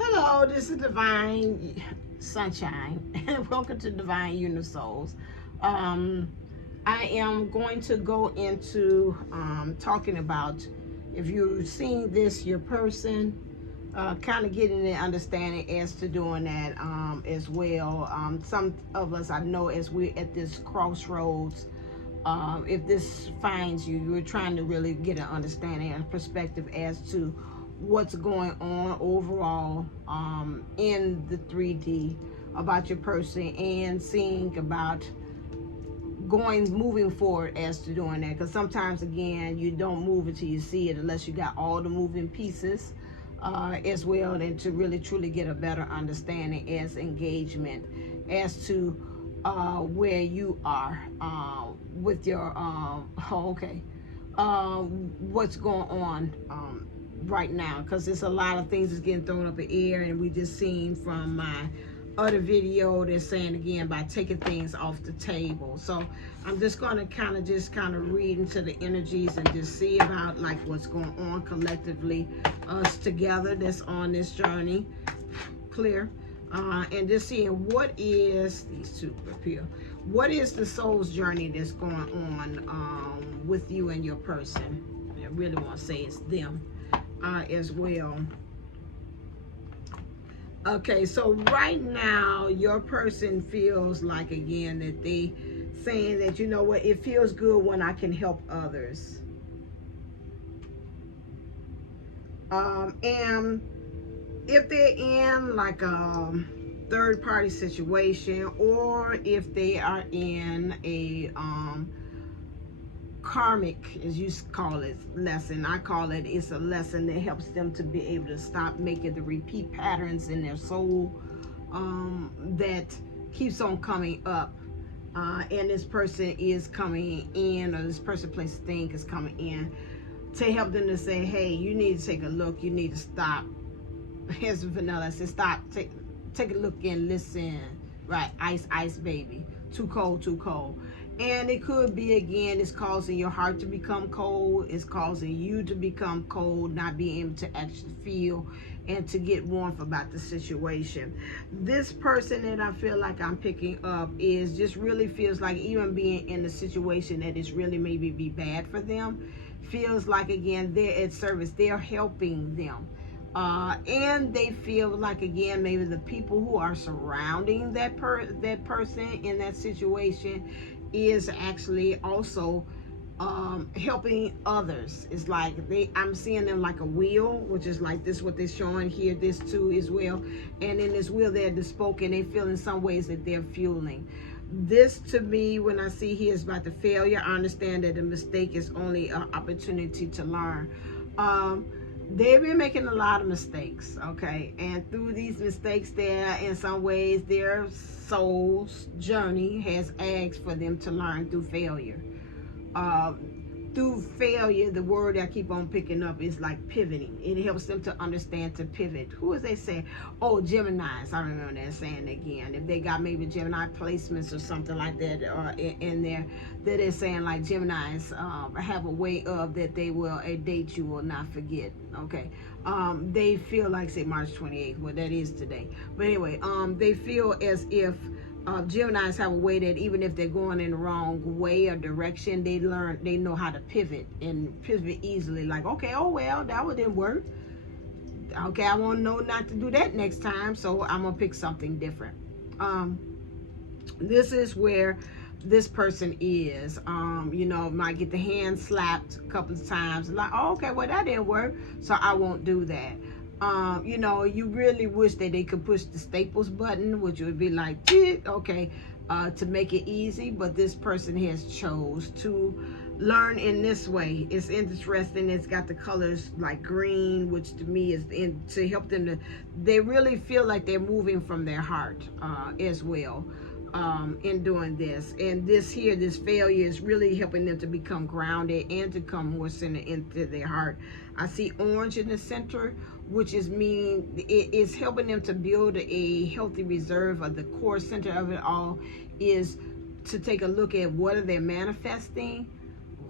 Hello, this is Divine Sunshine, and welcome to Divine Unisouls. Um, I am going to go into talking about if you're seeing this, your person, kind of getting an understanding as to doing that as well. Some of us, I know, as we're at this crossroads, if this finds you, you're trying to really get an understanding and perspective as to what's going on overall in the 3D about your person, and seeing about moving forward as to doing that, because sometimes again you don't move until you see it unless you got all the moving pieces as well, and to really truly get a better understanding as engagement as to where you are with your what's going on right now, because there's a lot of things that's getting thrown up in the air, and we just seen from my other video they're saying again by taking things off the table. So I'm just going to kind of read into the energies and just see about like what's going on collectively, us together that's on this journey. Clear. And just seeing what is these two up here, what is the soul's journey that's going on with you and your person. I really want to say it's them as well. Okay, so right now your person feels like again that they saying that, you know what, it feels good when I can help others. And if they're in like a third party situation, or if they are in a karmic, as you call it, lesson, I call it, it's a lesson that helps them to be able to stop making the repeat patterns in their soul that keeps on coming up, and this person is coming in, or this person, place, thing is coming in to help them to say, hey, you need to take a look, you need to stop. Here's Vanilla says, stop, take a look and listen. Right, ice baby, too cold. And it could be again, it's causing your heart to become cold, it's causing you to become cold, not being able to actually feel and to get warmth about the situation. This person that I feel like I'm picking up is just really feels like, even being in a situation that is really maybe be bad for them, feels like again they're at service, they're helping them. And they feel like again maybe the people who are surrounding that person in that situation is actually also helping others. It's like I'm seeing them like a wheel, which is like this, what they're showing here, this too as well. And in this wheel they're spoken, they feel in some ways that they're fueling. This to me, when I see here is about the failure, I understand that the mistake is only an opportunity to learn. They've been making a lot of mistakes, okay? And through these mistakes, in some ways, their soul's journey has asked for them to learn through failure. Through failure, the word I keep on picking up is like pivoting. It helps them to understand to pivot. Who is they saying? Oh, Geminis. I remember that saying again. If they got maybe Gemini placements or something like that in there, that is saying like Geminis have a way of that they will, a date you will not forget. Okay. They feel like, say, March 28th. Well, that is today. But anyway, they feel as if Geminis have a way that even if they're going in the wrong way or direction, they know how to pivot and pivot easily. Like, okay, oh well, that one didn't work. Okay, I want to know not to do that next time, so I'm gonna pick something different. This is where this person is. Might get the hand slapped a couple of times. Like, oh, okay, well that didn't work, so I won't do that. You really wish that they could push the staples button, which would be like, okay, to make it easy, but this person has chose to learn in this way. It's interesting. It's got the colors like green, which to me is to help them to, they really feel like they're moving from their heart as well. In doing this, and this failure is really helping them to become grounded and to come more centered into their heart. I see orange in the center, which is it is helping them to build a healthy reserve of the core center of it all, is to take a look at what are they manifesting,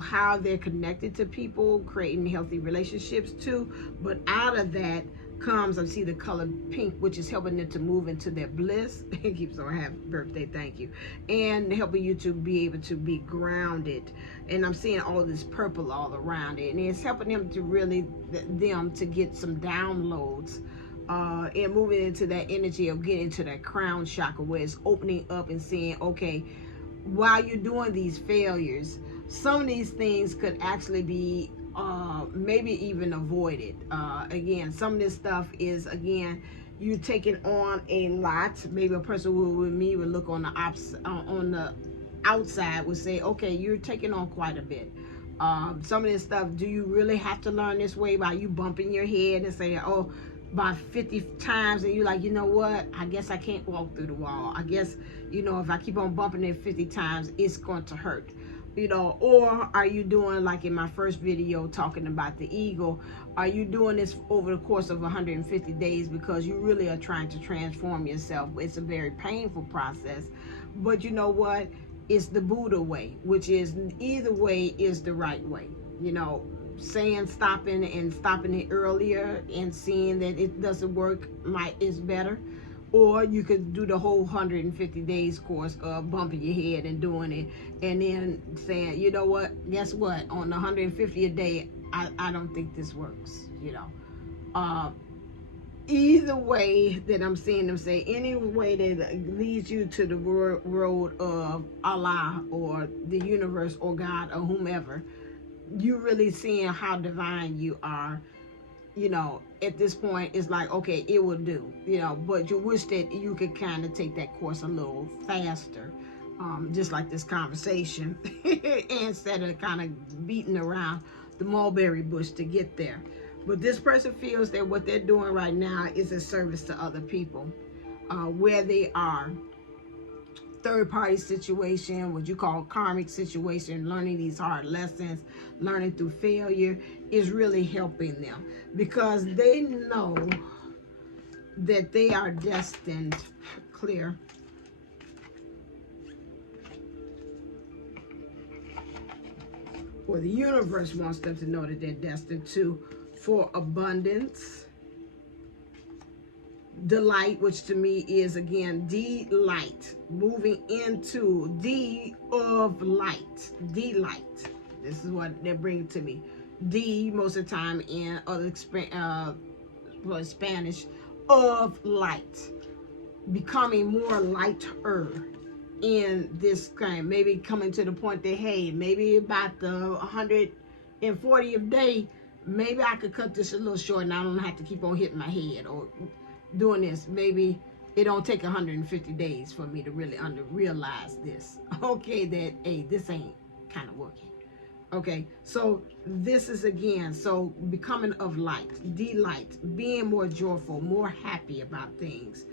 how they're connected to people, creating healthy relationships too. But out of that, comes, I see the color pink, which is helping them to move into their bliss. It keeps on happy birthday, thank you. And helping you to be able to be grounded. And I'm seeing all this purple all around it. And it's helping them to really, them to get some downloads. And moving into that energy of getting to that crown chakra, where it's opening up and saying, okay, while you're doing these failures, some of these things could actually be maybe even avoided. Again, some of this stuff is, again, you taking on a lot. Maybe a person with me would look on the outside, would say, okay, you're taking on quite a bit. Some of this stuff, do you really have to learn this way by you bumping your head and saying, oh, by 50 times, and you're like, you know what, I guess I can't walk through the wall. I guess, you know, if I keep on bumping it 50 times, it's going to hurt. You know, or are you doing like in my first video talking about the eagle, are you doing this over the course of 150 days because you really are trying to transform yourself? It's a very painful process, but you know what, it's the Buddha way, which is either way is the right way. You know, saying stopping it earlier and seeing that it doesn't work is better. Or you could do the whole 150 days course of bumping your head and doing it, and then saying, you know what, guess what, on the 150th day, I don't think this works, you know. Either way that I'm seeing them say, any way that leads you to the road of Allah or the universe or God or whomever, you're really seeing how divine you are. You know, at this point, it's like, okay, it will do, you know, but you wish that you could kind of take that course a little faster, just like this conversation, instead of kind of beating around the mulberry bush to get there. But this person feels that what they're doing right now is a service to other people, where they are. Third-party situation, what you call karmic situation, learning these hard lessons, learning through failure, is really helping them, because they know that they are destined, clear, or the universe wants them to know that they're destined for abundance, delight, which to me is, again, delight, moving into D of light, delight. This is what they're bringing to me. D, most of the time in other Spanish, of light, becoming more lighter in this kind, maybe coming to the point that, hey, maybe about the 140th day, maybe I could cut this a little short and I don't have to keep on hitting my head or doing this. Maybe it don't take 150 days for me to really realize this. Okay, that, hey, this ain't kind of working. Okay, so this is, again, so becoming of light, delight, being more joyful, more happy about things,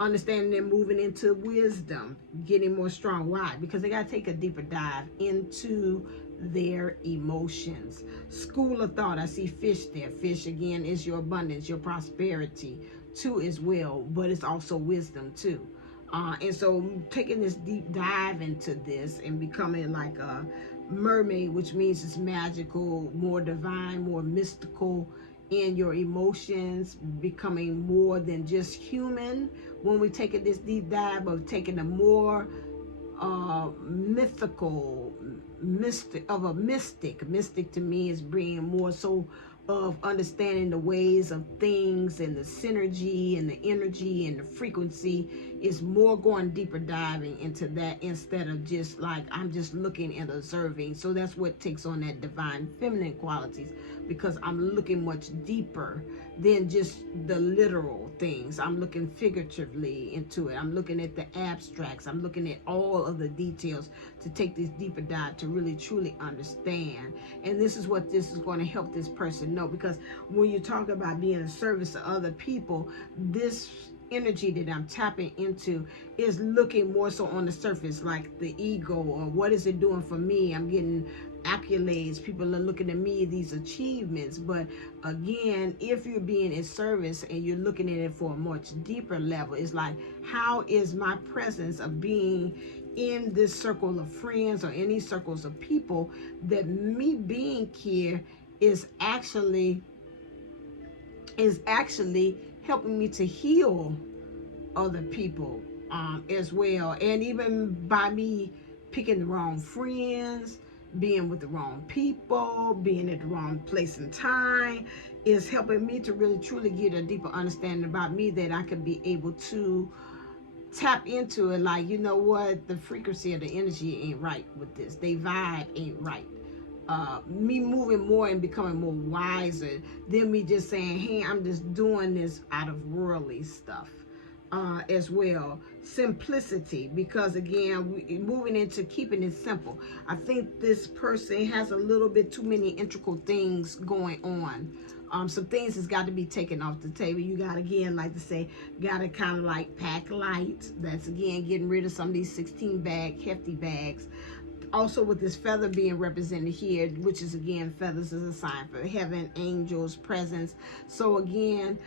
understanding they're moving into wisdom, getting more strong. Why? Because they got to take a deeper dive into their emotions. School of thought, I see fish there. Fish, again, is your abundance, your prosperity too as well, but it's also wisdom too. And so taking this deep dive into this and becoming like a mermaid, which means it's magical, more divine, more mystical in your emotions, becoming more than just human. When we take this deep dive of taking a more mythical, mystic to me is bringing more so of understanding the ways of things and the synergy and the energy and the frequency, is more going deeper diving into that instead of just like I'm just looking and observing. So that's what takes on that divine feminine qualities, because I'm looking much deeper than just the literal things. I'm looking figuratively into it. I'm looking at the abstracts. I'm looking at all of the details to take this deeper dive to really truly understand. And this is what this is going to help this person know, because when you talk about being a service to other people, this energy that I'm tapping into is looking more so on the surface, like the ego, or what is it doing for me? I'm getting accolades, people are looking at me, these achievements. But again, if you're being in service and you're looking at it for a much deeper level, it's like, how is my presence of being in this circle of friends or any circles of people, that me being here is actually is actually helping me to heal other people as well. And even by me picking the wrong friends, being with the wrong people, being at the wrong place and time, is helping me to really truly get a deeper understanding about me, that I could be able to tap into it. Like, you know what, the frequency of the energy ain't right with this, they vibe ain't right. Me moving more and becoming more wiser than me just saying, hey, I'm just doing this out of worldly stuff. As well, simplicity, because again, moving into keeping it simple. I think this person has a little bit too many intricate things going on. Some things has got to be taken off the table. You got, again, like to say, got to kind of like pack light. That's again getting rid of some of these 16 bag hefty bags. Also, with this feather being represented here, which is again, feathers is a sign for heaven, angels, presence. So again,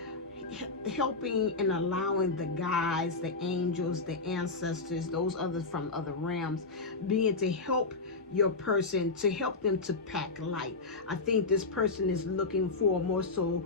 helping and allowing the guides, the angels, the ancestors, those others from other realms, being to help your person, to help them to pack light. I think this person is looking for more so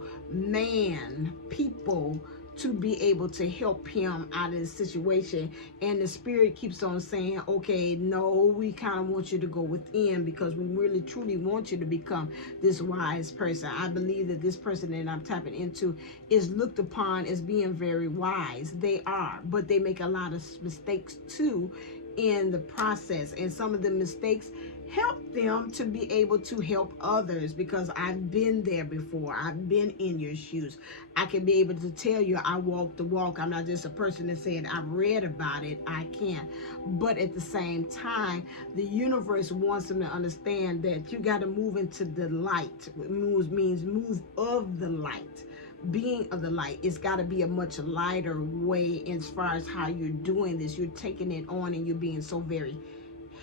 people to be able to help him out of the situation. And the spirit keeps on saying, okay, no, we kind of want you to go within, because we really truly want you to become this wise person. I believe that this person that I'm tapping into is looked upon as being very wise. They are, but they make a lot of mistakes too in the process, and some of the mistakes help them to be able to help others, because I've been there before. I've been in your shoes. I can be able to tell you I walk the walk. I'm not just a person that said I've read about it. I can. But at the same time, the universe wants them to understand that you got to move into the light. Means move of the light. Being of the light, it's got to be a much lighter way as far as how you're doing this. You're taking it on and you're being so very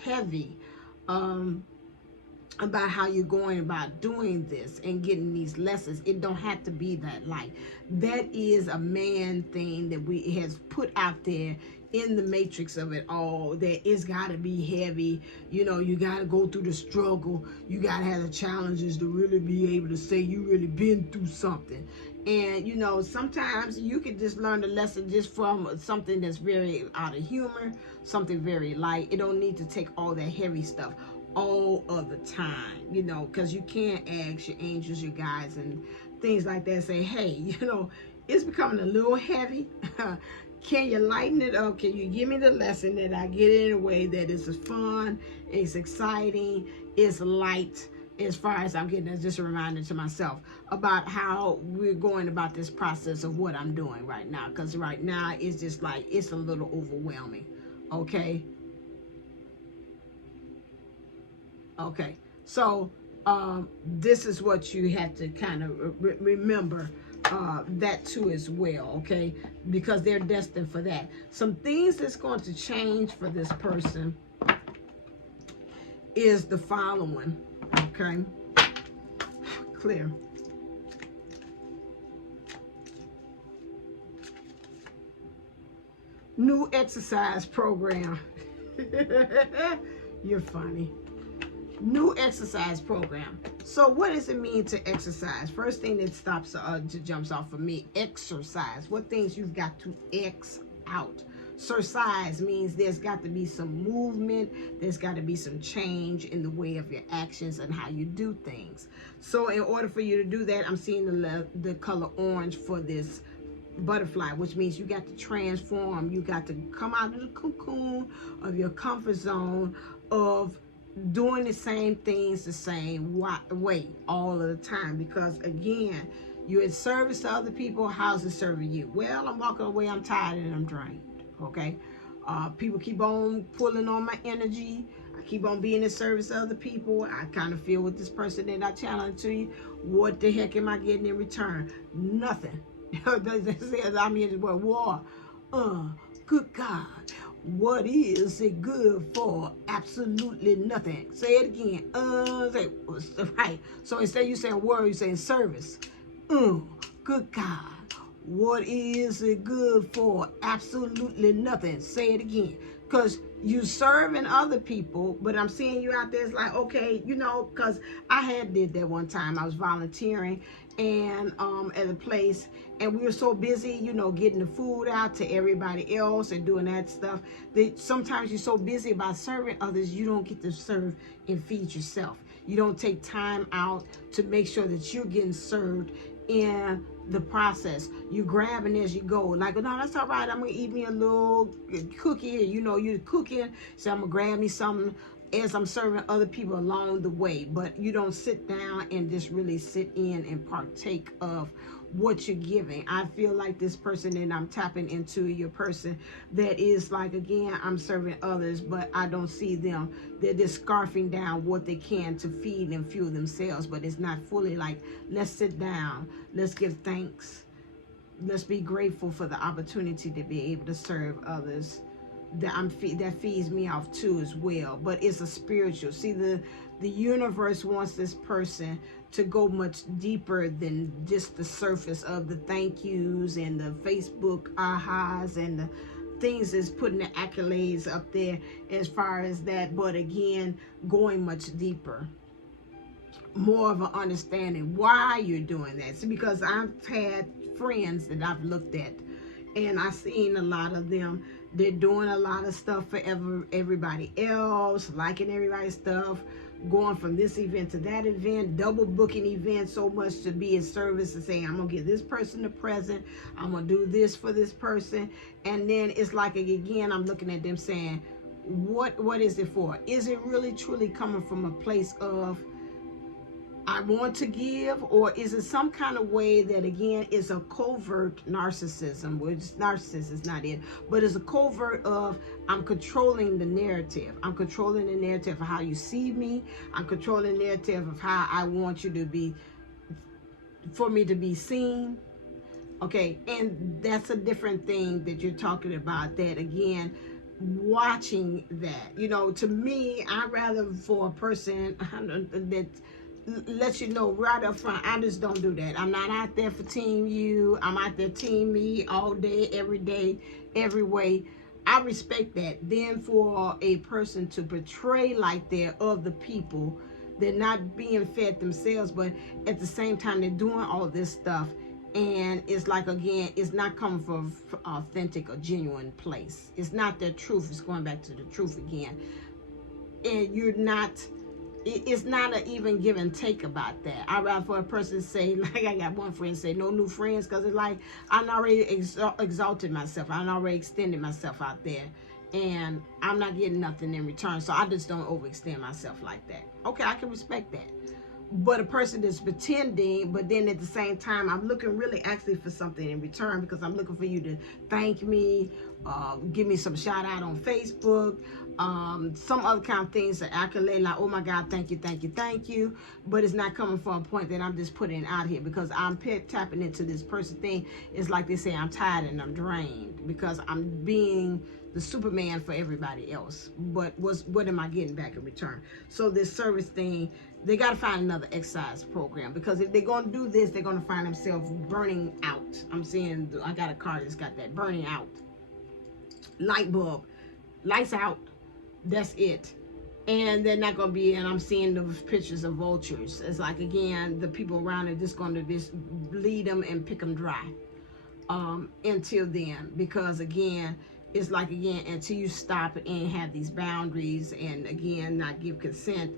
heavy about how you're going about doing this and getting these lessons. It don't have to be that light. That is a man thing that we has put out there in the matrix of it all, that it's got to be heavy. You know, you got to go through the struggle. You got to have the challenges to really be able to say you really been through something. And, you know, sometimes you can just learn the lesson just from something that's very out of humor, something very light. It don't need to take all that heavy stuff all of the time, you know, because you can't ask your angels, your guides, and things like that, say, hey, you know, it's becoming a little heavy. Can you lighten it up? Can you give me the lesson that I get it in a way that is fun, it's exciting, it's light, as far as I'm getting it, just a reminder to myself about how we're going about this process of what I'm doing right now. Because right now, it's just like, it's a little overwhelming, okay? Okay, so this is what you have to kind of remember that too as well, okay? Because they're destined for that. Some things that's going to change for this person is the following, okay? Clear. New exercise program. You're funny. New exercise program. So what does it mean to exercise? First thing that jumps off for me, exercise. What things you've got to X out. Exercise means there's got to be some movement, there's got to be some change in the way of your actions and how you do things. So in order for you to do that, I'm seeing the color orange for this butterfly, which means you got to transform. You got to come out of the cocoon of your comfort zone of doing the same things the same way all of the time, because again, you're in service to other people. How's it serving you? Well, I'm walking away, I'm tired and I'm drained, okay? People keep on pulling on my energy. I keep on being in service to other people. I kind of feel with this person that I challenge to you, what the heck am I getting in return? Nothing. I'm in this word war. Good God, what is it good for? Absolutely nothing. Say it again. Right. So instead of you saying word, you saying service. Good God, what is it good for? Absolutely nothing. Say it again. Because you serving other people, but I'm seeing you out there. It's like, okay, you know, because I had did that one time. I was volunteering, and at a place, and we were so busy, you know, getting the food out to everybody else and doing that stuff, that sometimes you're so busy about serving others, you don't get to serve and feed yourself. You don't take time out to make sure that you're getting served in the process. You grabbing as you go, like, no, that's all right, I'm gonna eat me a little cookie, you know, you're cooking, so I'm gonna grab me something as I'm serving other people along the way. But you don't sit down and just really sit in and partake of what you're giving. I feel like this person that I'm tapping into, your person that is like, again, I'm serving others, but I don't see them. They're just scarfing down what they can to feed and fuel themselves, but it's not fully like, let's sit down, let's give thanks, let's be grateful for the opportunity to be able to serve others. That feeds me off too as well. But it's a spiritual. See, the universe wants this person to go much deeper than just the surface of the thank yous and the Facebook ahas and the things that's putting the accolades up there as far as that. But again, going much deeper, more of an understanding why you're doing that. See, because I've had friends that I've looked at, and I've seen a lot of them. They're doing a lot of stuff for everybody else, liking everybody's stuff, going from this event to that event, double booking events so much to be in service and saying, I'm going to give this person a present, I'm going to do this for this person. And then it's like, again, I'm looking at them saying, what is it for? Is it really truly coming from a place of, I want to give, or is it some kind of way that, again, is a covert narcissism, which narcissist is not it, but it's a covert of, I'm controlling the narrative. I'm controlling the narrative of how you see me. I'm controlling the narrative of how I want you to be, for me to be seen. Okay, and that's a different thing that you're talking about, that, again, watching that. You know, to me, I'd rather for a person that let you know right up front, I just don't do that. I'm not out there for team you. I'm out there team me all day, every way. I respect that. Then for a person to portray like they're of the people, they're not being fed themselves, but at the same time they're doing all this stuff, and it's like, again, it's not coming from an authentic or genuine place. It's not their truth. It's going back to the truth again. And you're not, it's not an even give and take about that. I'd rather for a person say, like I got one friend say, no new friends, because it's like, I'm already exalted myself. I'm already extended myself out there, and I'm not getting nothing in return. So I just don't overextend myself like that. Okay, I can respect that. But a person that's pretending, but then at the same time, I'm looking really actually for something in return, because I'm looking for you to thank me, give me some shout out on Facebook, some other kind of things, that accolade, like, oh my God, thank you, thank you, thank you. But it's not coming from a point that I'm just putting out here, because I'm tapping into this person thing. It's like they say, I'm tired and I'm drained, because I'm being the Superman for everybody else. But what am I getting back in return? So this service thing, they got to find another exercise program, because if they're going to do this, they're going to find themselves burning out. I'm seeing, I got a card that's got that, burning out. Light bulb, lights out, that's it. And they're not going to be, and I'm seeing those pictures of vultures. It's like, again, the people around are just going to just lead them and pick them dry until then. Because, again, it's like, again, until you stop and have these boundaries and, again, not give consent,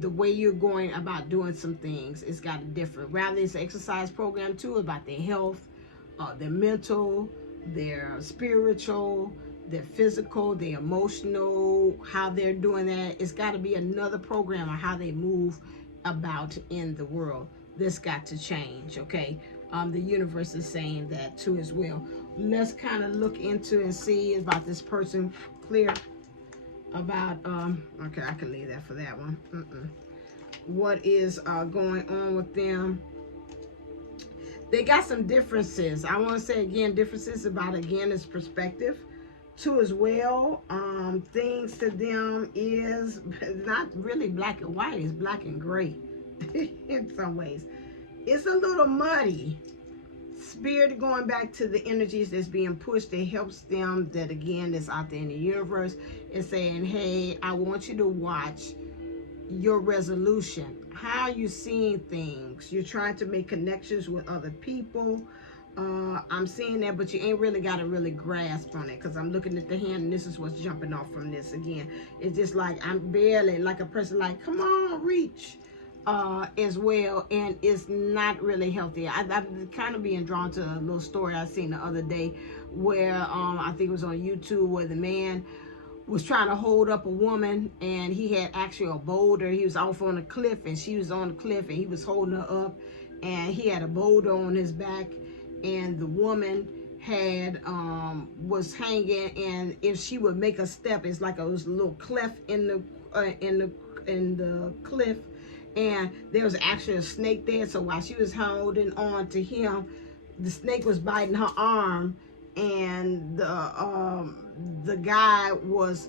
the way you're going about doing some things, it's got to differ. Rather, it's an exercise program, too, about their health, their mental, their spiritual, their physical, their emotional, how they're doing that. It's got to be another program on how they move about in the world. This got to change, okay? The universe is saying that too as well. Let's kind of look into and see about this person clear about, okay, I can leave that for that one. What is going on with them? They got some differences. I want to say, again, differences about, again, this perspective too as well. Things to them is not really black and white. It's black and gray in some ways. It's a little muddy. Spirit going back to the energies that's being pushed, it helps them, that, again, that's out there in the universe, is saying, hey, I want you to watch your resolution. how you seeing things. You're trying to make connections with other people. I'm seeing that, but you ain't really got to really grasp on it, because I'm looking at the hand and this is what's jumping off from this again. It's just like I'm barely, like a person like, come on, reach, as well, and it's not really healthy. I'm kind of being drawn to a little story I seen the other day where I think it was on YouTube, where the man was trying to hold up a woman, and he had actually a boulder. He was off on a cliff and she was on the cliff, and he was holding her up, and he had a boulder on his back, and the woman had was hanging, and if she would make a step, it's like a little cleft in the cliff, and there was actually a snake there. So while she was holding on to him, the snake was biting her arm, and the guy was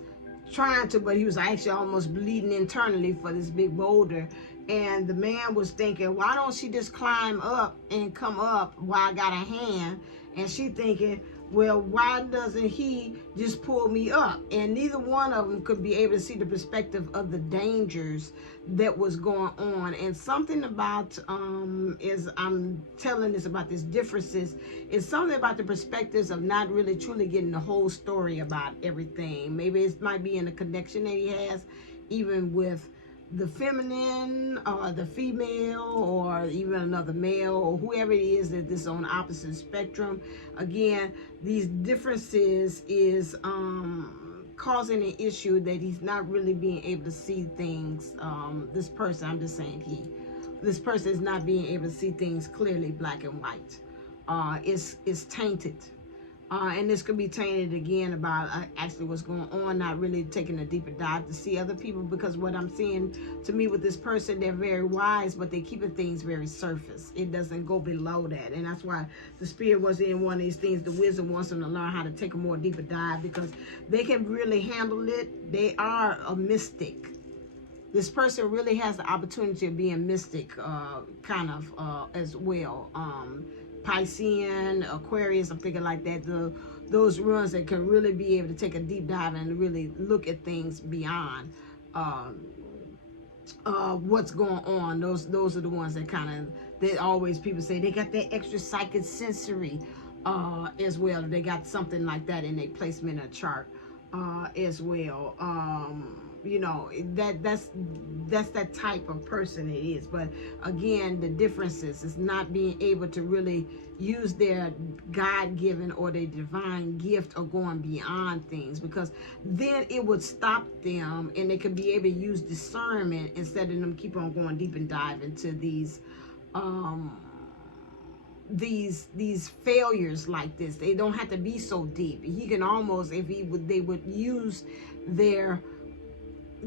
trying to, but he was actually almost bleeding internally for this big boulder. And the man was thinking, why don't she just climb up and come up while I got a hand? And she thinking, well, why doesn't he just pull me up? And neither one of them could be able to see the perspective of the dangers that was going on. And something about, is I'm telling this about these differences, is something about the perspectives of not really truly getting the whole story about everything. Maybe it might be in the connection that he has, even with the feminine or the female, or even another male, or whoever it is that is on the opposite spectrum. Again, these differences is causing an issue that he's not really being able to see things. This person, I'm just saying this person is not being able to see things clearly, black and white. It's tainted. And this could be tainted again about actually what's going on, not really taking a deeper dive to see other people, because what I'm seeing to me with this person, they're very wise, but they keeping things very surface. It doesn't go below that. And that's why the spirit was in one of these things. The wisdom wants them to learn how to take a more deeper dive, because they can really handle it. They are a mystic. This person really has the opportunity of being mystic, kind of as well. Piscean, Aquarius, I'm thinking like that. Those ones that can really be able to take a deep dive and really look at things beyond what's going on. Those are the ones that kind of, that always people say they got that extra psychic sensory as well. They got something like that in their placement of chart as well. You know, that's that type of person it is. But again, the differences is not being able to really use their God-given or their divine gift or going beyond things, because then it would stop them, and they could be able to use discernment instead of them keep on going deep and dive into these failures like this. They don't have to be so deep. He can almost, if they would use their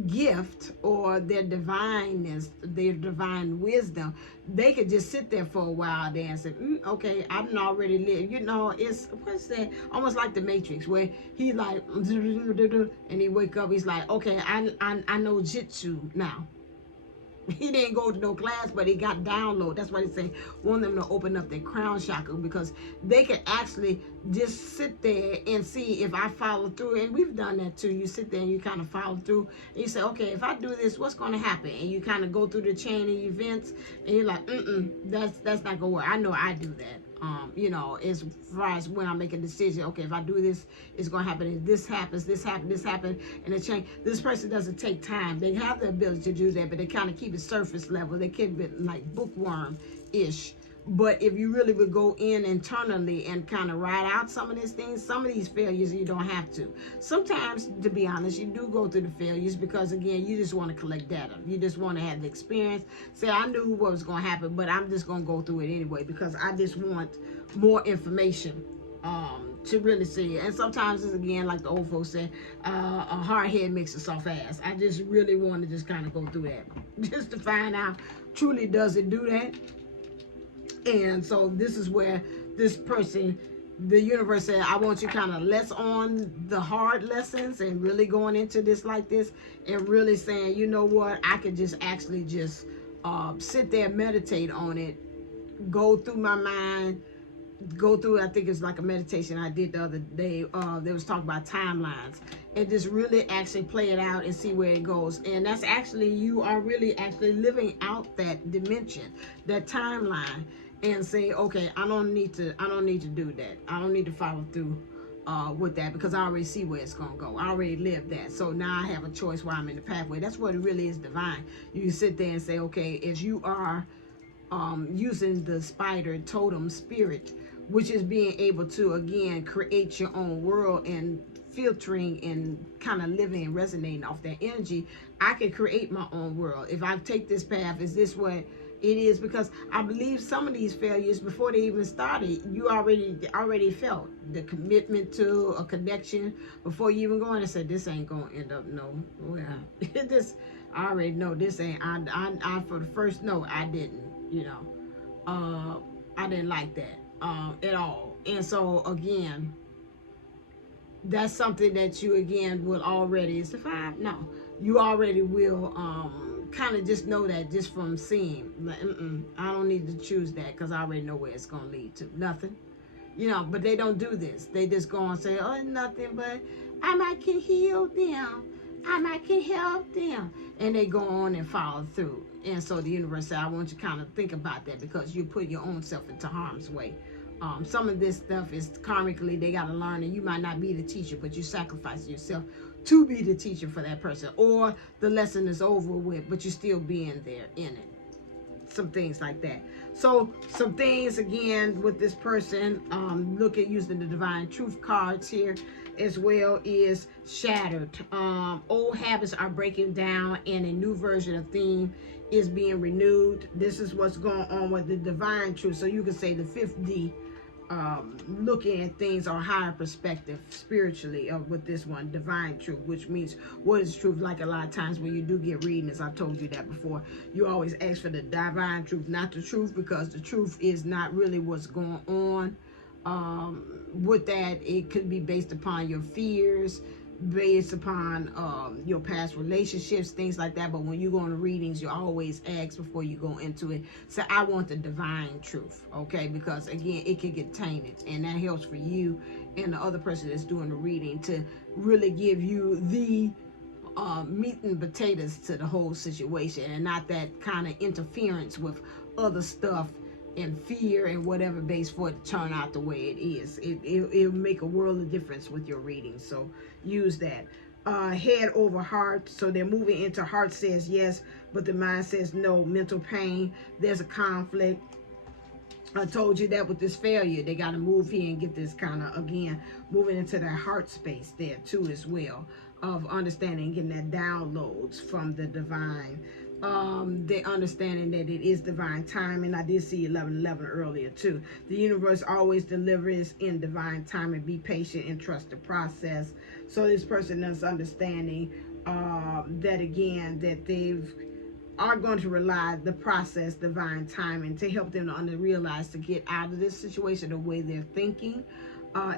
gift or their divineness, their divine wisdom, they could just sit there for a while there and say, okay, I've already lived. You know, it's, what's that, almost like the Matrix, where he like and he wake up, he's like, okay, I know jitsu now. He didn't go to no class, but he got download. That's why they say want them to open up their crown chakra, because they can actually just sit there and see if I follow through. And we've done that too. You sit there and you kind of follow through, and you say, okay, if I do this, what's going to happen? And you kind of go through the chain of events, and you're like, that's not gonna work. I know I do that. You know, as far as when I make a decision, okay, if I do this, it's gonna happen. If this happens, this happens, and it change. This person doesn't take time. They have the ability to do that, but they kind of keep it surface level. They keep it like bookworm-ish. But if you really would go in internally and kind of write out some of these things, some of these failures, you don't have to. Sometimes, to be honest, you do go through the failures because, again, you just want to collect data. You just want to have the experience. Say, I knew what was going to happen, but I'm just going to go through it anyway because I just want more information to really see it. And sometimes it's, again, like the old folks say, a hard head makes a soft ass. I just really want to just kind of go through that just to find out, truly does it do that? And so this is where this person, the universe said, I want you kind of less on the hard lessons and really going into this like this and really saying, you know what, I could just actually just sit there, meditate on it, go through my mind, go through, I think it's like a meditation I did the other day. They was talking about timelines, and just really actually play it out and see where it goes. And that's actually, you are really actually living out that dimension, that timeline, and say, okay, I don't need to do that. I don't need to follow through with that, because I already see where it's gonna go. I already lived that, so now I have a choice while I'm in the pathway. That's what it really is, divine. You can sit there and say, okay, as you are using the spider totem spirit, which is being able to again create your own world and filtering and kind of living and resonating off that energy. I can create my own world. If I take this path, is this what it is? Because I believe some of these failures, before they even started, you already felt the commitment to a connection before you even go in and said, this ain't gonna end up well. This, I already know this ain't. I for the first no, I didn't. I didn't like that at all. And so again, that's something that you again will already, is the 5? No, you already will kind of just know that just from seeing, like, I don't need to choose that, because I already know where it's gonna lead to. Nothing. But they don't do this. They just go and say, oh, nothing, but I might can heal them, I might can help them, and they go on and follow through. And so the universe said, I want you to kind of think about that, because you put your own self into harm's way. Some of this stuff is karmically, they got to learn, and you might not be the teacher, but you sacrifice yourself to be the teacher for that person, or the lesson is over with, but you're still being there in it. Some things like that. So some things again with this person, look at using the divine truth cards here as well, is shattered. Old habits are breaking down, and a new version of theme is being renewed. This is what's going on with the divine truth. So you can say the 5th D, looking at things or higher perspective spiritually with this one, divine truth, which means what is truth. Like a lot of times when you do get readings, I've told you that before, you always ask for the divine truth, not the truth, because the truth is not really what's going on. With that, it could be based upon your fears, based upon your past relationships, things like that. But when you go into readings, you always ask before you go into it, say, I want the divine truth, okay? Because again, it can get tainted, and that helps for you and the other person that's doing the reading to really give you the meat and potatoes to the whole situation, and not that kind of interference with other stuff and fear and whatever base for it to turn out the way it is. It'll make a world of difference with your reading. So use that. Head over heart. So they're moving into heart says yes, but the mind says no. Mental pain. There's a conflict. I told you that with this failure, they got to move here and get this kind of, again, moving into that heart space there too as well, of understanding, getting that downloads from the divine. They're understanding that it is divine time, and I did see 11:11 earlier too. The universe always delivers in divine time, and be patient and trust the process. So this person is understanding that again, that they've are going to rely the process, divine timing, to help them to realize to get out of this situation the way they're thinking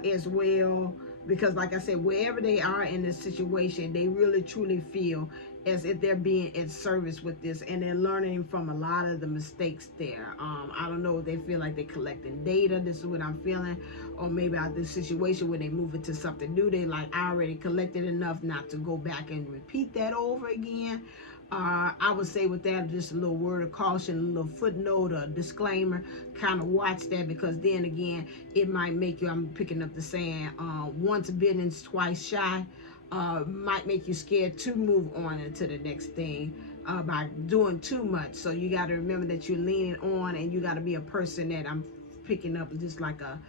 as well. Because like I said, wherever they are in this situation, they really truly feel as if they're being in service with this, and they're learning from a lot of the mistakes there. I don't know if they feel like they're collecting data. This is what I'm feeling. Or maybe out this situation where they move into something new, they like, I already collected enough not to go back and repeat that over again. I would say with that, just a little word of caution, a little footnote or disclaimer, kind of watch that, because then again, it might make you, I'm picking up the saying, once bitten, twice shy, might make you scared to move on into the next thing by doing too much. So you got to remember that you're leaning on, and you got to be a person that, I'm picking up just like a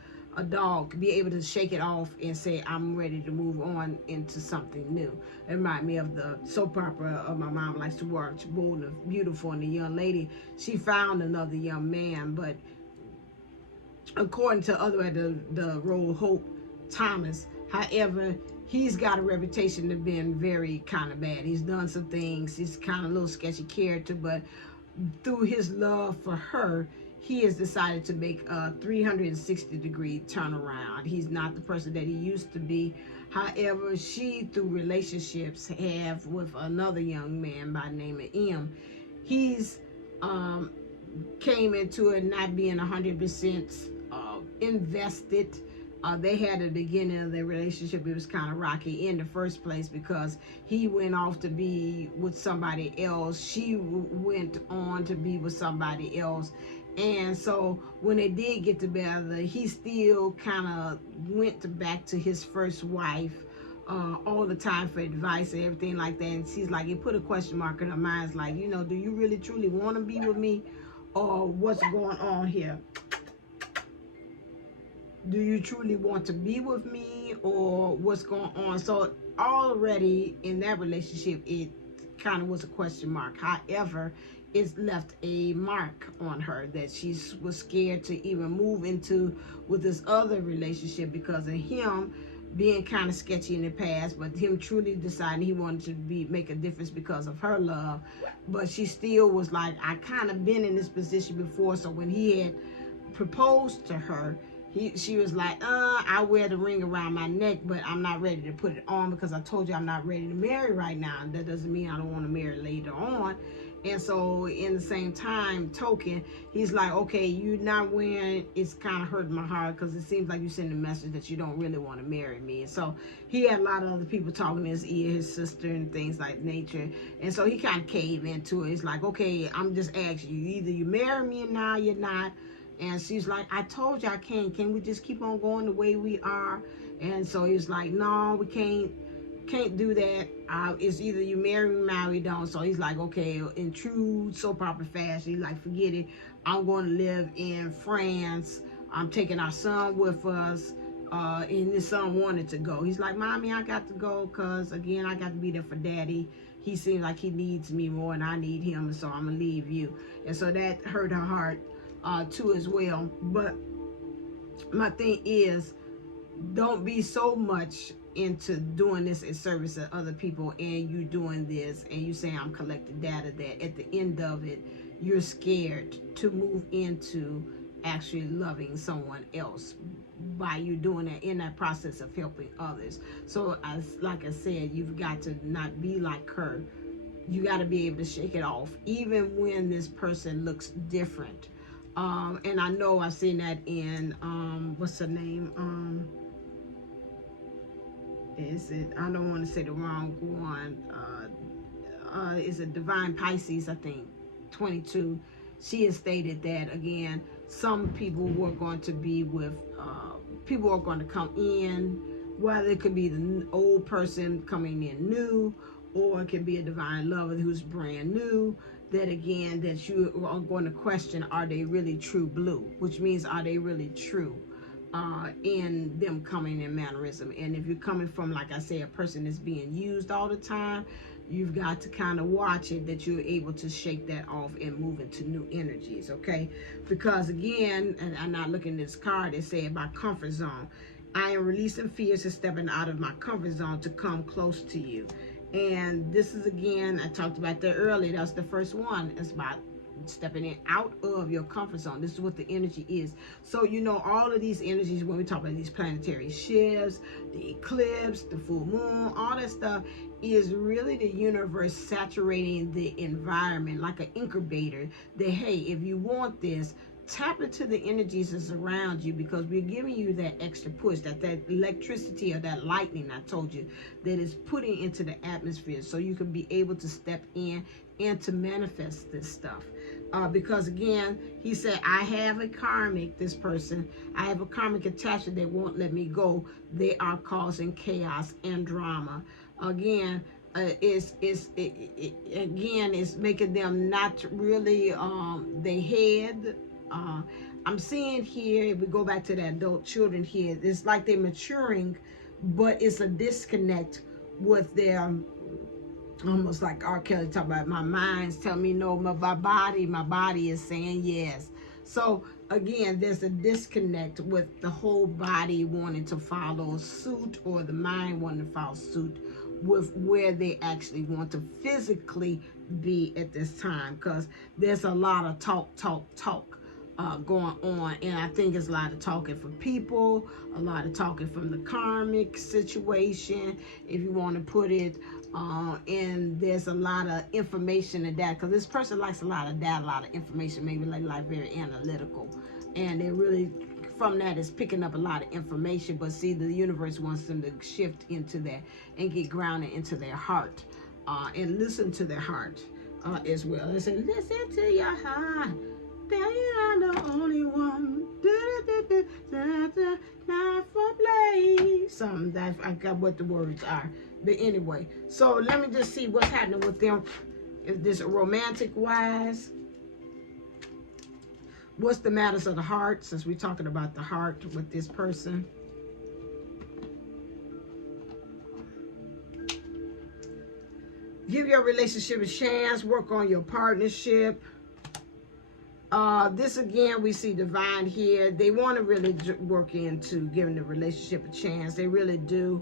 dog, be able to shake it off and say, I'm ready to move on into something new. It reminded me of the soap opera of my mom likes to watch, Bold and Beautiful, and the young lady, she found another young man, but according to the role Hope Thomas, however, he's got a reputation of being very kind of bad. He's done some things, he's kind of a little sketchy character, but through his love for her, he has decided to make a 360-degree turnaround. He's not the person that he used to be. However, she, through relationships, have with another young man by the name of M, he's came into it not being 100% invested. They had the beginning of their relationship. It was kind of rocky in the first place because he went off to be with somebody else. She went on to be with somebody else. And so when they did get together, he still kind of went back to his first wife all the time for advice and everything like that. And she's like, it put a question mark in her mind. It's like, you know, do you really truly want to be with me, or what's going on here? Do you truly want to be with me, or what's going on? So already in that relationship, it kind of was a question mark. However, it's left a mark on her that she was scared to even move into with this other relationship because of him being kind of sketchy in the past, but him truly deciding he wanted to make a difference because of her love. But she still was like, I kind of been in this position before. So when he had proposed to her, she was like, I wear the ring around my neck, but I'm not ready to put it on because I told you I'm not ready to marry right now. That doesn't mean I don't want to marry later on. And so in the same time token, he's like, okay, you're not wearing, it's kind of hurting my heart because it seems like you send a message that you don't really want to marry me. And so he had a lot of other people talking in his ear, his sister and things like nature. And so he kind of caved into it. He's like, okay, I'm just asking you, either you marry me and now you're not. And she's like, I told you I can't. Can we just keep on going the way we are? And so he was like, no, we can't do that. It's either you marry me now or you don't. So he's like, okay, in true soap opera fashion, he's like, forget it. I'm going to live in France. I'm taking our son with us. And his son wanted to go. He's like, Mommy, I got to go because, again, I got to be there for Daddy. He seems like he needs me more than I need him, and so I'm going to leave you. And so that hurt her heart too as well. But my thing is, don't be so much into doing this in service of other people, and you doing this and you saying I'm collecting data, that at the end of it you're scared to move into actually loving someone else by you doing that in that process of helping others. So like I said, you've got to not be like her. You got to be able to shake it off even when this person looks different. And I know I've seen that in what's her name, is it, I don't want to say the wrong one, is it Divine Pisces, I think 22. She has stated that, again, some people were going to be with people are going to come in, whether it could be the old person coming in new, or it could be a divine lover who's brand new, that again, that you are going to question, are they really true blue? Which means, are they really true in them coming in mannerism? And if you're coming from, like I say, a person that's being used all the time, you've got to kind of watch it, that you're able to shake that off and move into new energies, okay? Because again, and I'm not looking at this card, they say about comfort zone. I am releasing fears and stepping out of my comfort zone to come close to you. And this is, again, I talked about that earlier. That's the first one. It's about stepping in out of your comfort zone. This is what the energy is. So, you know, all of these energies, when we talk about these planetary shifts, the eclipse, the full moon, all that stuff is really the universe saturating the environment like an incubator, that, hey, if you want this, tap into the energies that's around you, because we're giving you that extra push, that electricity or that lightning I told you, that is putting into the atmosphere, so you can be able to step in and to manifest this stuff. Because again, he said, I have a karmic, this person, I have a karmic attachment that won't let me go. They are causing chaos and drama. Again, it's making them not really they head. I'm seeing here, if we go back to the adult children here, it's like they're maturing, but it's a disconnect with their, almost like R. Kelly talking about, my mind's telling me no, my body is saying yes. So again, there's a disconnect with the whole body wanting to follow suit, or the mind wanting to follow suit with where they actually want to physically be at this time, because there's a lot of talk going on, and I think it's a lot of talking from people, a lot of talking from the karmic situation, if you want to put it, and there's a lot of information in that, because this person likes a lot of data, a lot of information, maybe like very analytical, and they're really from that is picking up a lot of information, but see, the universe wants them to shift into that and get grounded into their heart, and listen to their heart as well. They say, listen to your heart. They are the only one. Not for play. Something that I got what the words are. But anyway, so let me just see what's happening with them. Is this romantic wise? What's the matters of the heart, since we're talking about the heart with this person? Give your relationship a chance. Work on your partnership. This again, we see divine here. They want to really work into giving the relationship a chance. They really do.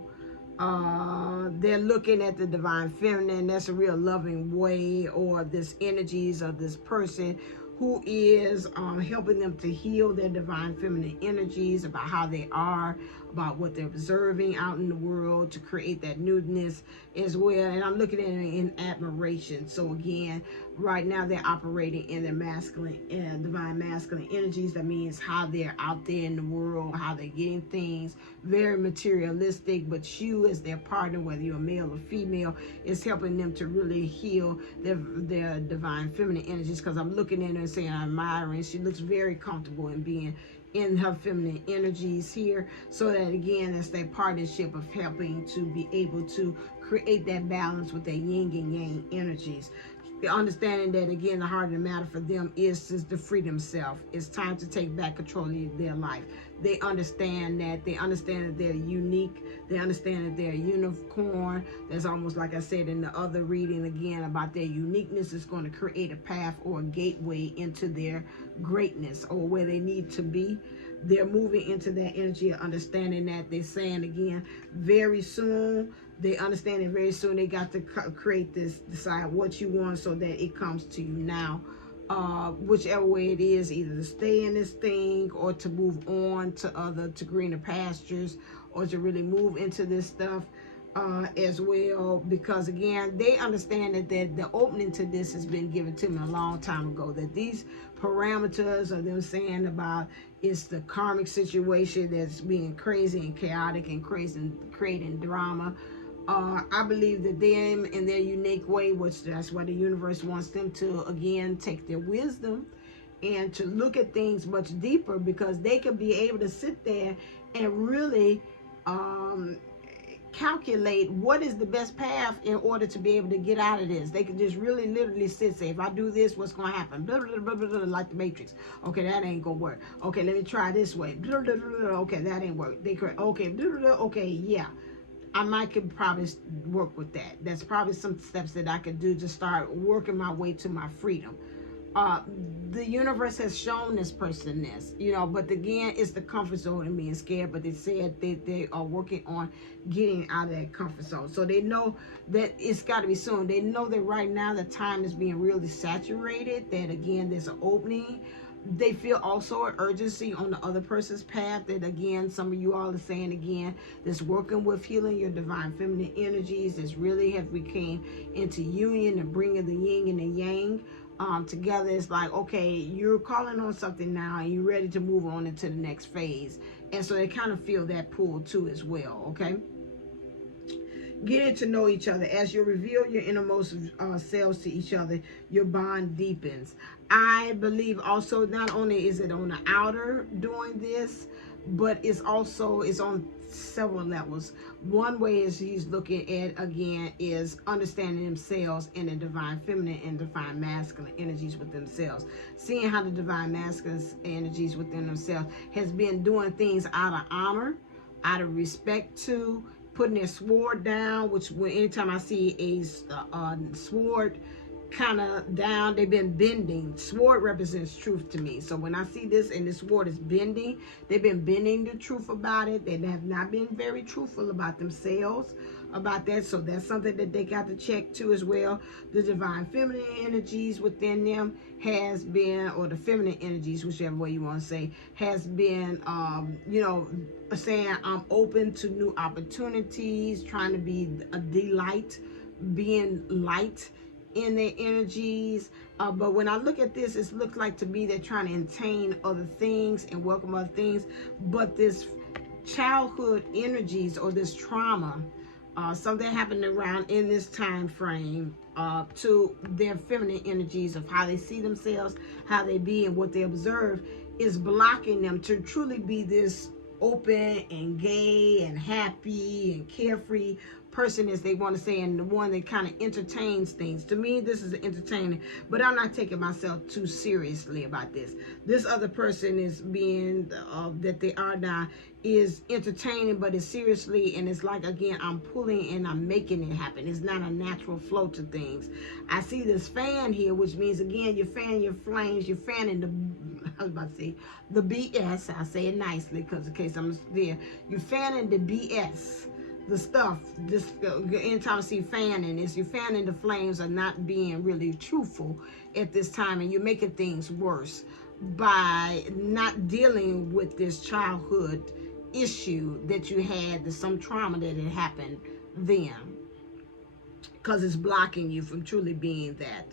They're looking at the divine feminine. That's a real loving way, or this energies of this person who is helping them to heal their divine feminine energies, about how they are, about what they're observing out in the world, to create that newness as well. And I'm looking at it in admiration. So again, right now they're operating in their masculine and divine masculine energies. That means how they're out there in the world, how they're getting things, very materialistic. But you, as their partner, whether you're a male or female, is helping them to really heal their divine feminine energies. Because I'm looking at her and saying, I'm admiring. She looks very comfortable in being in her feminine energies here. So that again, it's that partnership of helping to be able to create that balance with their yin and yang energies. The understanding that again, the heart of the matter for them is to free themselves. It's time to take back control of their life. They understand that. They understand that they're unique. They understand that they're a unicorn. That's almost like I said in the other reading again, about their uniqueness is going to create a path or a gateway into their greatness, or where they need to be. They're moving into that energy of understanding that. They're saying again, very soon, they understand it very soon. They got to create this, decide what you want, so that it comes to you now. Whichever way it is, either to stay in this thing, or to move on to greener pastures, or to really move into this stuff as well. Because again, they understand that the opening to this has been given to them a long time ago. That these parameters of them saying about it's the karmic situation that's being crazy and chaotic and crazy and creating drama. I believe that them in their unique way, which that's why the universe wants them to again take their wisdom and to look at things much deeper, because they could be able to sit there and really calculate what is the best path in order to be able to get out of this. They could just really literally say, if I do this, what's going to happen? Blah, blah, blah, blah, blah, like the Matrix. Okay, that ain't going to work. Okay, let me try this way. Blah, blah, blah, blah, okay, that ain't work. They could, okay, blah, blah, blah, okay, yeah. I might could probably work with that. That's probably some steps that I could do to start working my way to my freedom. The universe has shown this person this, but again, it's the comfort zone and being scared. But they said they are working on getting out of that comfort zone. So they know that it's got to be soon. They know that right now the time is being really saturated, that again, there's an opening. They feel also an urgency on the other person's path, that again, some of you all are saying again, this working with healing your divine feminine energies, this really have became into union and bringing the yin and the yang together. It's like, okay, you're calling on something now and you're ready to move on into the next phase. And so they kind of feel that pull too as well. Okay, getting to know each other. As you reveal your innermost selves to each other, your bond deepens. I believe also, not only is it on the outer doing this, but it's on several levels. One way is he's looking at, again, is understanding themselves in the divine feminine and divine masculine energies with themselves. Seeing how the divine masculine energies within themselves has been doing things out of honor, out of respect to, putting their sword down, which anytime I see a sword kind of down, they've been bending. Sword represents truth to me. So when I see this and this sword is bending, they've been bending the truth about it. They have not been very truthful about themselves about that. So that's something that they got to check too as well. The divine feminine energies within them has been, or the feminine energies, whichever way you want to say, has been saying I'm open to new opportunities, trying to be a delight, being light in their energies. But when I look at this, it looks like to me they're trying to entertain other things and welcome other things. But this childhood energies or this trauma, something happened around in this time frame to their feminine energies of how they see themselves, how they be, and what they observe, is blocking them to truly be this open and gay and happy and carefree person, as they want to say, and the one that kind of entertains things. To me, this is entertaining, but I'm not taking myself too seriously about this. This other person is being that they are now is entertaining, but it's seriously, and it's like, again, I'm pulling and I'm making it happen. It's not a natural flow to things. I see this fan here, which means, again, you're fanning your flames, you're fanning I was about to say the BS. I say it nicely because in case I'm there, you're fanning the BS, the stuff. This anytime I see fanning, is you're fanning the flames of not being really truthful at this time, and you're making things worse by not dealing with this childhood issue that you had, some trauma that had happened then, because it's blocking you from truly being that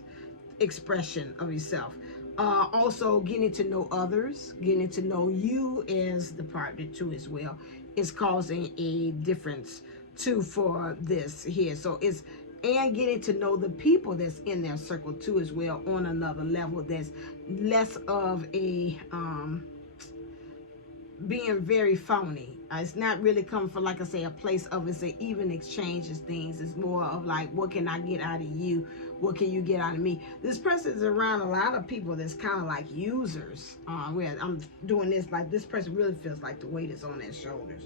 expression of yourself. Also, getting to know others, getting to know you as the partner too as well, is causing a difference too for this here. So it's, and getting to know the people that's in their circle too as well on another level, that's less of a being very phony. It's not really coming from, like I say, a place of it's an even exchanges things. It's more of like, what can I get out of you? What can you get out of me? This person is around a lot of people that's kind of like users. Where I'm doing this, like this person really feels like the weight is on their shoulders.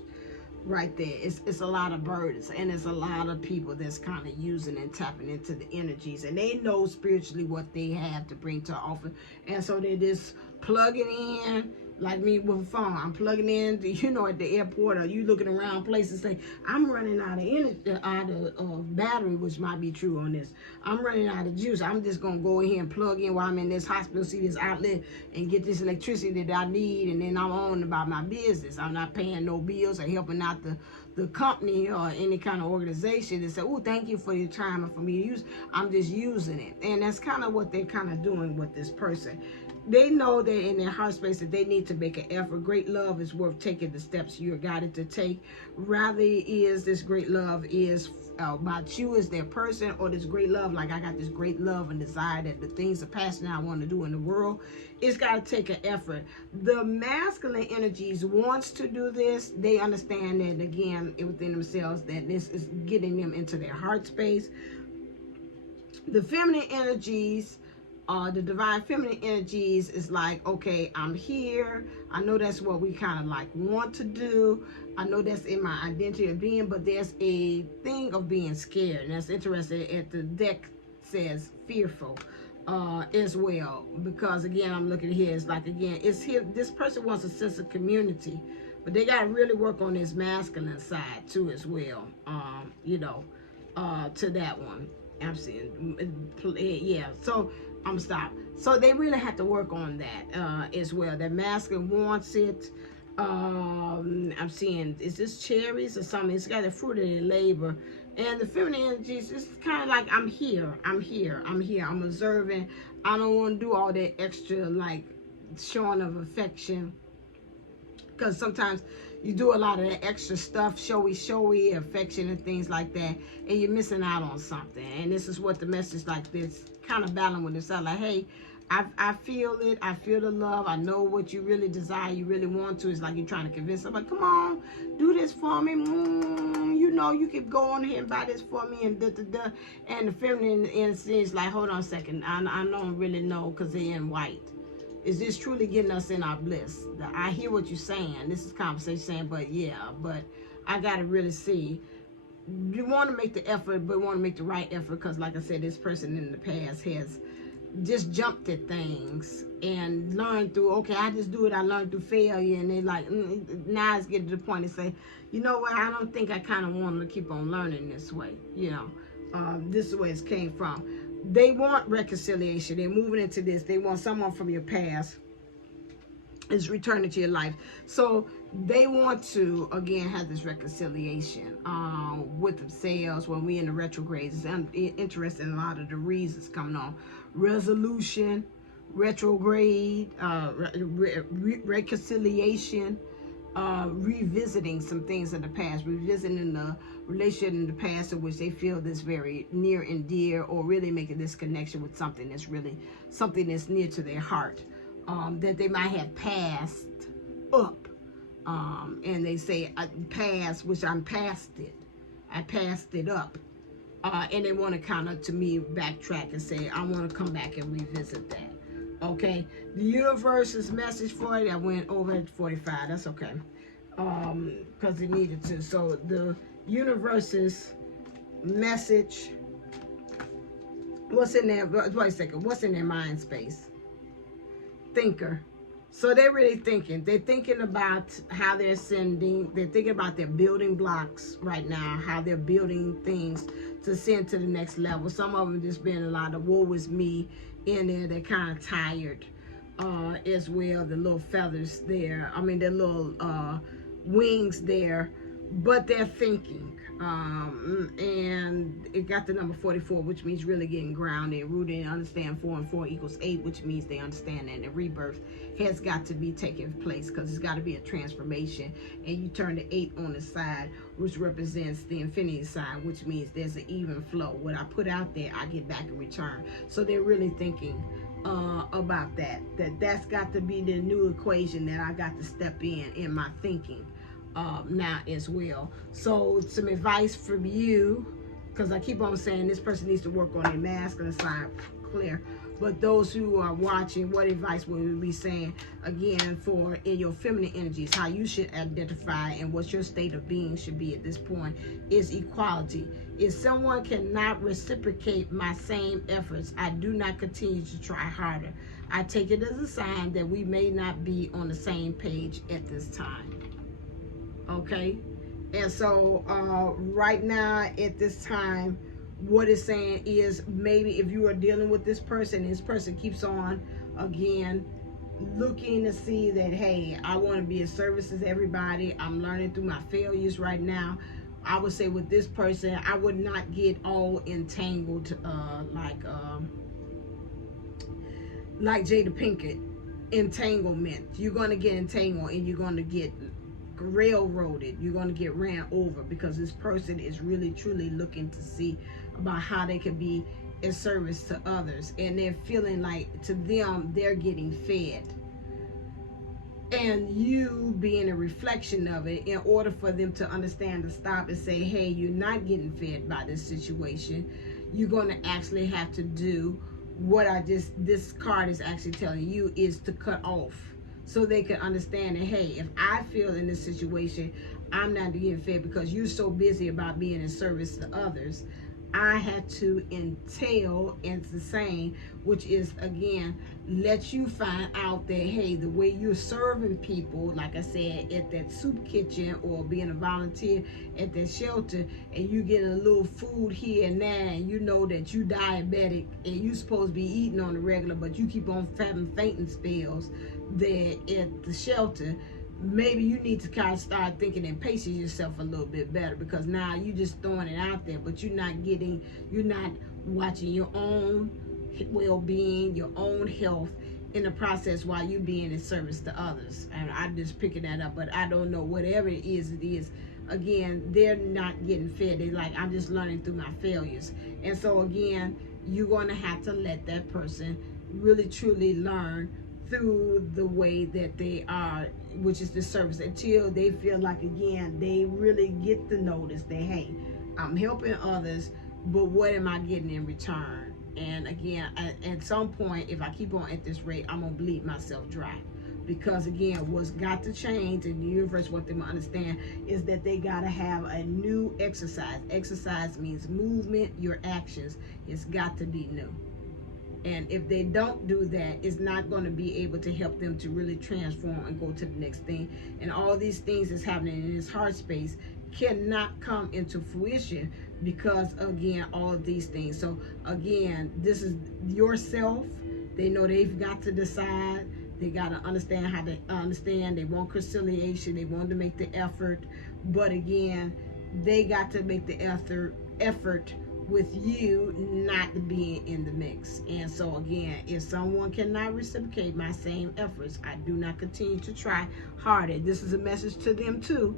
Right there, it's a lot of burdens, and it's a lot of people that's kind of using and tapping into the energies, and they know spiritually what they have to bring to offer, and so they just plug it in. Like me with a phone, I'm plugging in, you know, at the airport, or you looking around places, say, I'm running out of energy, out of battery, which might be true on this. I'm running out of juice. I'm just going to go ahead and plug in while I'm in this hospital, see this outlet, and get this electricity that I need, and then I'm on about my business. I'm not paying no bills or helping out the company or any kind of organization that say, oh, thank you for your time and for me to use. I'm just using it. And that's kind of what they're kind of doing with this person. They know that in their heart space that they need to make an effort. Great love is worth taking the steps you're guided to take. Rather is this great love is about you as their person, or this great love, like I got this great love and desire that the things, the passion I want to do in the world, it's got to take an effort. The masculine energies wants to do this. They understand that, again, within themselves, that this is getting them into their heart space. The feminine energies, the divine feminine energies is like, okay, I'm here. I know that's what we kind of like want to do. I know that's in my identity of being, but there's a thing of being scared. And that's interesting. At the deck says fearful as well. Because again, I'm looking here, it's like, again, it's here. This person wants a sense of community, but they got to really work on this masculine side too as well. You know, to that one. I'm seeing, yeah. So I'm stop. So they really have to work on that as well. That masculine wants it. I'm seeing, is this cherries or something? It's got the fruit of their labor. And the feminine energies, it's kind of like, I'm here, I'm observing. I don't want to do all that extra, like, showing of affection. Because sometimes you do a lot of that extra stuff, showy affection and things like that, and you're missing out on something. And this is what the message like this, kind of battling with itself, like, hey, I feel it, I feel the love, I know what you really desire, you really want to. It's like you're trying to convince somebody, come on, do this for me, you know, you could go on here and buy this for me, and da-da-da. And the feminine is like, hold on a second, I don't really know, because they're in white. Is this truly getting us in our bliss? I hear what you're saying. This is conversation saying, but yeah, but I got to really see. You want to make the effort, but want to make the right effort, because like I said, this person in the past has just jumped at things and learned through, okay, I just do it, I learned through failure, and they like, now it's getting to the point to say, you know what, I don't think I kind of want to keep on learning this way, you know, this is where it came from. They want reconciliation. They're moving into this. They want someone from your past is returning to your life. So they want to again have this reconciliation with themselves. When we in the retrogrades, it's interesting, a lot of the reasons coming on: resolution, retrograde, reconciliation, revisiting some things in the past, revisiting the relationship in the past in which they feel this very near and dear, or really making this connection with something that's really something that's near to their heart, that they might have passed up. And they say, I passed, which I'm past it. I passed it up. And they want to kind of, to me, backtrack and say, I want to come back and revisit that. Okay? The universe's message for it, I went over at 45. That's okay. Because it needed to. So the universe's message, what's in there? Wait a second. What's in their mind space? Thinker. So they're really thinking. They're thinking about how they're sending. They're thinking about their building blocks right now, how they're building things to send to the next level. Some of them just been a lot of woe is me in there. They're kind of tired as well. The little feathers there. I mean, the little wings there. But they're thinking. And it got the number 44, which means really getting grounded, rooted, and understand 4 and 4 equals 8, which means they understand that the rebirth has got to be taking place, because it's got to be a transformation. And you turn the 8 on the side, which represents the infinity sign, which means there's an even flow. What I put out there, I get back in return. So they're really thinking about that's got to be the new equation that I got to step in my thinking now as well. So some advice from you, because I keep on saying this person needs to work on their masculine side, clear. But those who are watching, what advice would we be saying again for in your feminine energies, how you should identify and what your state of being should be at this point is equality. If someone cannot reciprocate my same efforts, I do not continue to try harder. I take it as a sign that we may not be on the same page at this time. Okay, and so right now at this time, what it's saying is, maybe if you are dealing with this person keeps on again looking to see that, hey, I want to be of service to everybody. I'm learning through my failures right now. I would say with this person, I would not get all entangled like Jada Pinkett entanglement. You're going to get entangled and you're going to get railroaded. You're going to get ran over, because this person is really truly looking to see about how they can be in service to others, and they're feeling like to them they're getting fed, and you being a reflection of it, in order for them to understand, to stop and say, hey, you're not getting fed by this situation. You're going to actually have to do what this card is actually telling you, is to cut off, so they can understand that, hey, if I feel in this situation I'm not getting fed because you're so busy about being in service to others, I had to entail into the same, which is again, let you find out that, hey, the way you're serving people, like I said, at that soup kitchen or being a volunteer at that shelter, and you getting a little food here and there, and you know that you diabetic and you supposed to be eating on the regular, but you keep on having fainting spells there at the shelter. Maybe you need to kind of start thinking and pacing yourself a little bit better, because now you just throwing it out there, but you're not watching your own well-being, your own health in the process while you being in service to others. And I'm just picking that up, but I don't know, whatever it is. Again, they're not getting fed. They're like, I'm just learning through my failures. And so again, you're going to have to let that person really truly learn through the way that they are, which is the service, until they feel like, again, they really get the notice that, hey, I'm helping others, but what am I getting in return? And again, at some point, if I keep on at this rate, I'm gonna bleed myself dry, because again, what's got to change in the universe, what they must understand is that they gotta have a new exercise. Exercise means movement. Your actions, it's got to be new. And if they don't do that, it's not going to be able to help them to really transform and go to the next thing. And all these things that's happening in this heart space cannot come into fruition, because again, all of these things. So again, this is yourself. They know they've got to decide They got to understand how to understand. They want conciliation. They want to make the effort. But again, they got to make the effort with you not being in the mix. And so again, if someone cannot reciprocate my same efforts, I do not continue to try harder. This is a message to them too,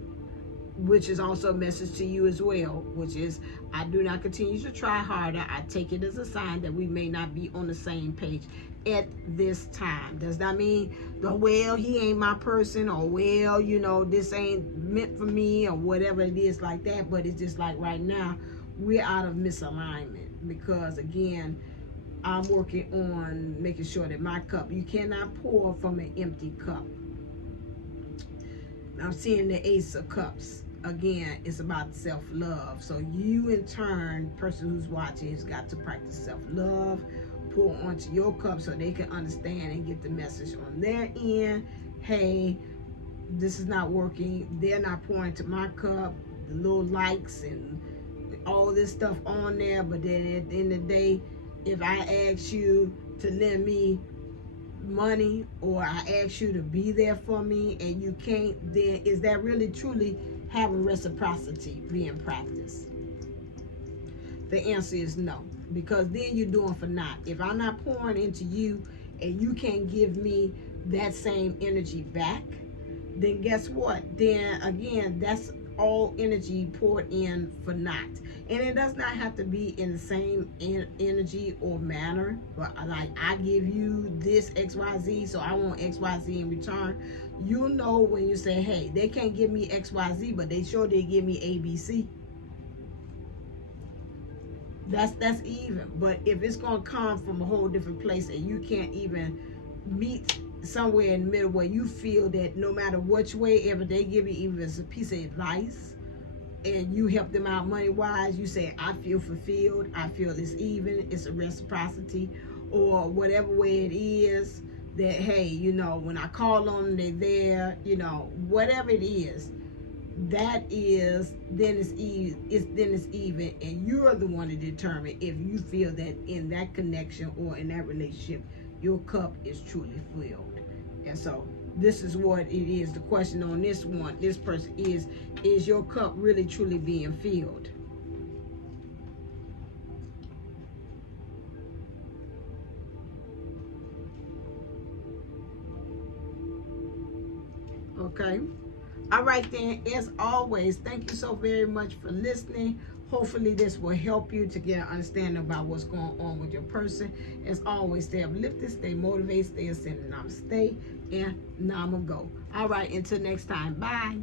which is also a message to you as well, which is I do not continue to try harder. I take it as a sign that we may not be on the same page at this time. Does that mean well, he ain't my person, or well, you know, this ain't meant for me, or whatever it is like that? But it's just like right now we're out of misalignment, because again, I'm working on making sure that my cup, you cannot pour from an empty cup. I'm seeing the Ace of Cups. Again, it's about self-love. So you, in turn, person who's watching, has got to practice self-love, pour onto your cup so they can understand and get the message on their end. Hey, this is not working. They're not pouring to my cup. The little likes and all this stuff on there. But then at the end of the day, if I ask you to lend me money, or I ask you to be there for me, and you can't, then is that really truly having reciprocity being practiced? The answer is no, because then you're doing for naught. If I'm not pouring into you and you can't give me that same energy back, then guess what? Then again, that's all energy poured in for naught. And it does not have to be in the same energy or manner, but like I give you this XYZ, so I want XYZ in return. You know, when you say, hey, they can't give me XYZ, but they sure did give me ABC. That's even. But if it's gonna come from a whole different place and you can't even meet somewhere in the middle where you feel that no matter which way ever they give you, even as a piece of advice, and you help them out money wise, you say, I feel fulfilled, I feel it's even, it's a reciprocity, or whatever way it is, that hey, you know, when I call on them, they're there, you know, whatever it is, that is, then it's even, and you're the one to determine if you feel that in that connection or in that relationship your cup is truly filled. And so this is what it is. The question on this one, this person is your cup really truly being filled? Okay. All right then, as always, thank you so very much for listening. Hopefully this will help you to get an understanding about what's going on with your person. As always, stay uplifted, stay motivated, stay ascending. Namaste and Namago. All right, until next time. Bye.